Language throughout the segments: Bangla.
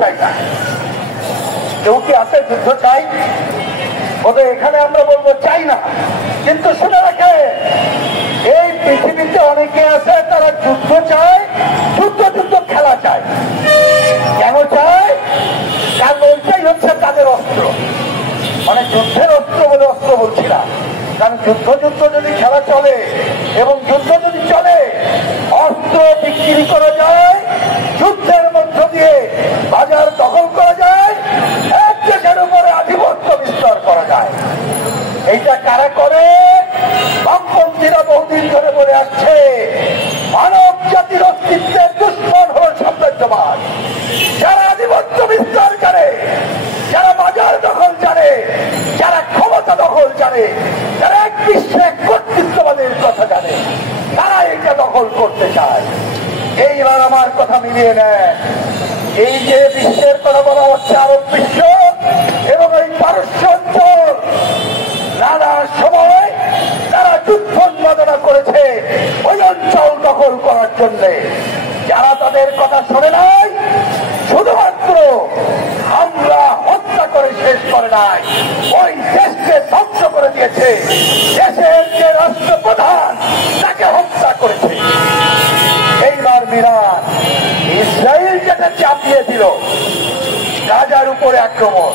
চাই না। কেউ কি আছে যুদ্ধ চাই? ওদের এখানে আমরা বলবো চাই না, কিন্তু শুনে রাখে এই পৃথিবীতে অনেকে আছে তারা যুদ্ধ চায়, যুদ্ধ যুদ্ধ খেলা চায়। কেন চায়? কারণ ওইটাই হচ্ছে তাদের অস্ত্র। মানে যুদ্ধের অস্ত্র বলে অস্ত্র বলছি না, কারণ যুদ্ধ যুদ্ধ যদি খেলা চলে এবং যুদ্ধ যদি চলে, অস্ত্র বিক্রি করা যায়, যুদ্ধের মধ্য দিয়ে বাজার দখল করা যায়, এক দেশের উপরে আধিপত্য বিস্তার করা যায়। এইটা কারা করে? বামপন্থীরা বহুদিন ধরে বলে আসছে মানব জাতির অস্তিত্বের দুশ্মন হল সাম্রাজ্যবাদ। যারা আধিপত্য বিস্তার করে, যারা বাজার দখল জানে, যারা ক্ষমতা দখল জানে, যারা এক বিশ্বে কর্তৃত্ববাদের কথা জানে, তারা এটা দখল করতে চায়। এইবার আমার কথা মিলিয়ে নেয়, এই যে বিশ্বের কথা বলা হচ্ছে আরব বিশ্ব এবং এই পারস্য অঞ্চল, নানা সময় তারা যুদ্ধ উন্মাদনা করেছে ওই অঞ্চল দখল করার জন্য। যারা তাদের কথা শোনে নাই, শুধুমাত্র হামলা হত্যা করে শেষ করে নাই, ওই দেশকে ধ্বংস করে দিয়েছে। দেশের যে রাষ্ট্রপ্রধান তাকে হত্যা করেছে। এইবার মিরান ইসরায়েল যেটা চাপিয়ে দিল গাজার উপরে আক্রমণ,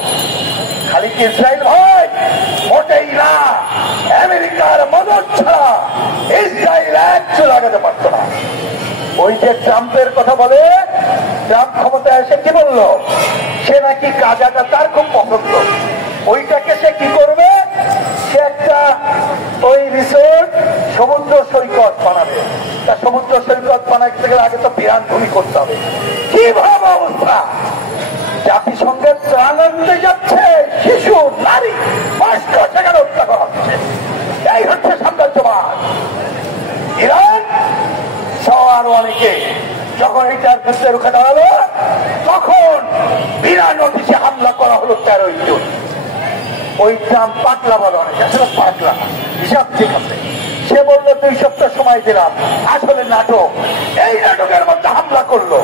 খালি কি ইসরায়েল ভাই? মোটেই না। আমেরিকার মদত ছাড়া ইসরায়েল একটু লাগাতে পারত না। ওই যে ট্রাম্পের কথা বলে, ট্রাম্প ক্ষমতায় এসে কি বলল? সে নাকি গাজাটা তার খুব পছন্দ। ওইটাকে সে কি করবে? সে একটা ওই রিসোর্ট সমুদ্র সৈকত বানাবে। তা সমুদ্র সৈকত বানাতে গেলে আগে তো বিরান ভূমি করতে হবে। কি ভাব অবস্থা! জাতিসংঘের ত্রাণ আনতে যাচ্ছে, শিশু নারী 500 টাকার হত্যা করা হচ্ছে। এই হচ্ছে সাম্রাজ্যবাদ। ইরান সহ আরো অনেকে যখন এইটার বিরুদ্ধে রুখে দাঁড়ালো, তখন বিরান অফিসে হামলা করা হলো 13 জুন। ওই ট্রাম্প পাতলা বলা অনেক, আসলে পাতলা হিসাব ঠিক আছে। সে বললো 2 সপ্তাহ সময় দিলাম, আসলে নাটক। এই নাটকের মধ্যে হামলা করলো।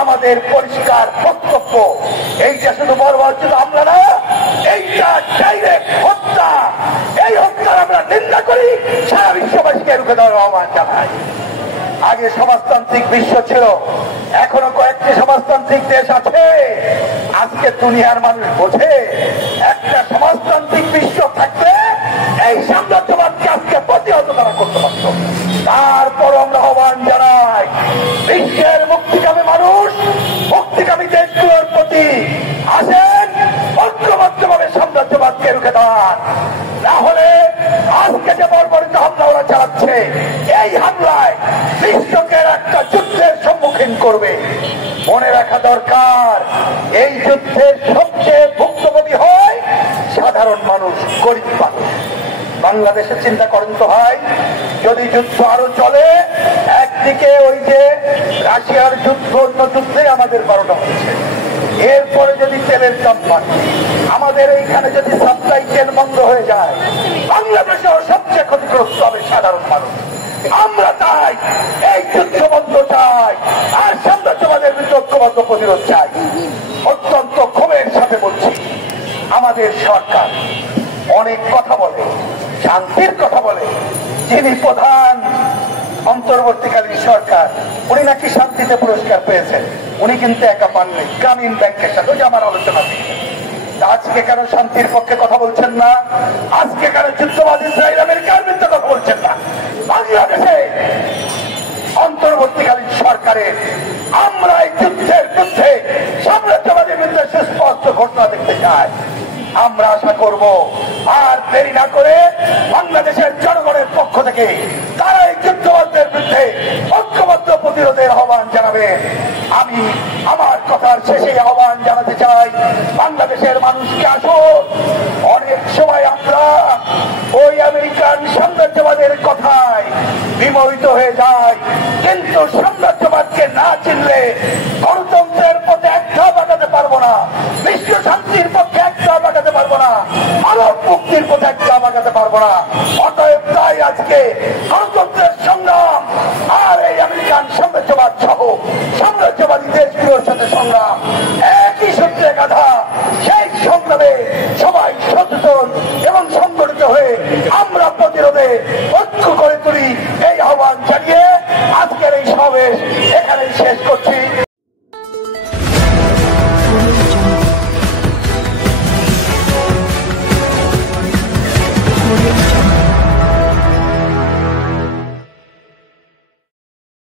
আমাদের পরিষ্কার বক্তব্য, এইটা শুধু বর্বরচিত হামলা না, এইটা ডাইরেক্ট হত্যা। এই হত্যার আমরা নিন্দা করি, সারা বিশ্ববাসীকে রুখে দেওয়ার আহ্বান জানাই। আগে সমাজতান্ত্রিক বিশ্ব ছিল, এখনো কয়েকটি সমাজতান্ত্রিক দেশ আছে। আজকে দুনিয়ার মানুষ বোঝে একটা সমাজতান্ত্রিক বিশ্ব থাকবে এই সাম্রাজ্যবাদকে আজকে প্রতিহত তারা করতে পারত। তারপর আমরা আহ্বান জানাই বিশ্বের মুক্তিকামী মানুষ, মুক্তিকামী দেশগুলোর প্রতি আসেন, ঐক্যবদ্ধভাবে সাম্রাজ্যবাদকে রুখে দাঁড়ান। না হলে আজকে যে বর্বরিত হামলা ওরা চালাচ্ছে, এই হামলায় বিশ্বকে একটা যুদ্ধের সম্মুখীন করবে। মনে রাখা দরকার, এই যুদ্ধের সবচেয়ে ভুক্তভোগী হয় সাধারণ মানুষ, গরিব মানুষ। বাংলাদেশের চিন্তা করেন তো ভাই, যদি যুদ্ধ আরো চলে, একদিকে ওই যে রাশিয়ার যুদ্ধ, অন্য যুদ্ধে আমাদের 12টা হচ্ছে, এরপরে যদি তেলের দাম বাড়ে, আমাদের এইখানে যদি সাপ্লাই তেল বন্ধ হয়ে যায়, বাংলাদেশেও সবচেয়ে ক্ষতিগ্রস্ত হবে সাধারণ মানুষ। আমরা তাই এই যুদ্ধ বন্ধ চাই, আর সাম্রাজ্যবাদের বিরুদ্ধে ঐক্যবদ্ধ প্রতিরোধ চাই। অত্যন্ত ক্ষোভের সাথে বলছি, আমাদের সরকার অনেক কথা বলে, শান্তির কথা বলে। যিনি প্রধান অন্তর্বর্তীকালীন সরকার, উনি নাকি শান্তিতে পুরস্কার পেয়েছেন। উনি কিন্তু একা পাননি, গ্রামীণ ব্যাংকের সাথে যে আমার আলোচনা। আজকে কেন শান্তির পক্ষে কথা বলছেন না? আজকে কেন যুদ্ধবাদ ইসরায়েল আমেরিকার বিরুদ্ধে কথা বলছেন না? বাংলাদেশে অন্তর্বর্তীকালীন সরকারের আমরা এই যুদ্ধের বিরুদ্ধে, সাম্রাজ্যবাদের বিরুদ্ধে সুস্পষ্ট ঘোষণা দেখতে চাই। আমরা আশা করব আর দেরি না করে বাংলাদেশের জনগণের পক্ষ থেকে তারা এই যুদ্ধবাদের বিরুদ্ধে ঐক্যবদ্ধ প্রতিরোধের আহ্বান জানাবেন। আমি আমার কথার শেষে আহ্বান জানাতে চাই, বাংলাদেশের মানুষকে আসুন। অনেক সময় আমরা ওই আমেরিকান সাম্রাজ্যবাদের কথায় বিমোহিত হয়ে যাই, কিন্তু সাম্রাজ্যবাদকে না চিনলে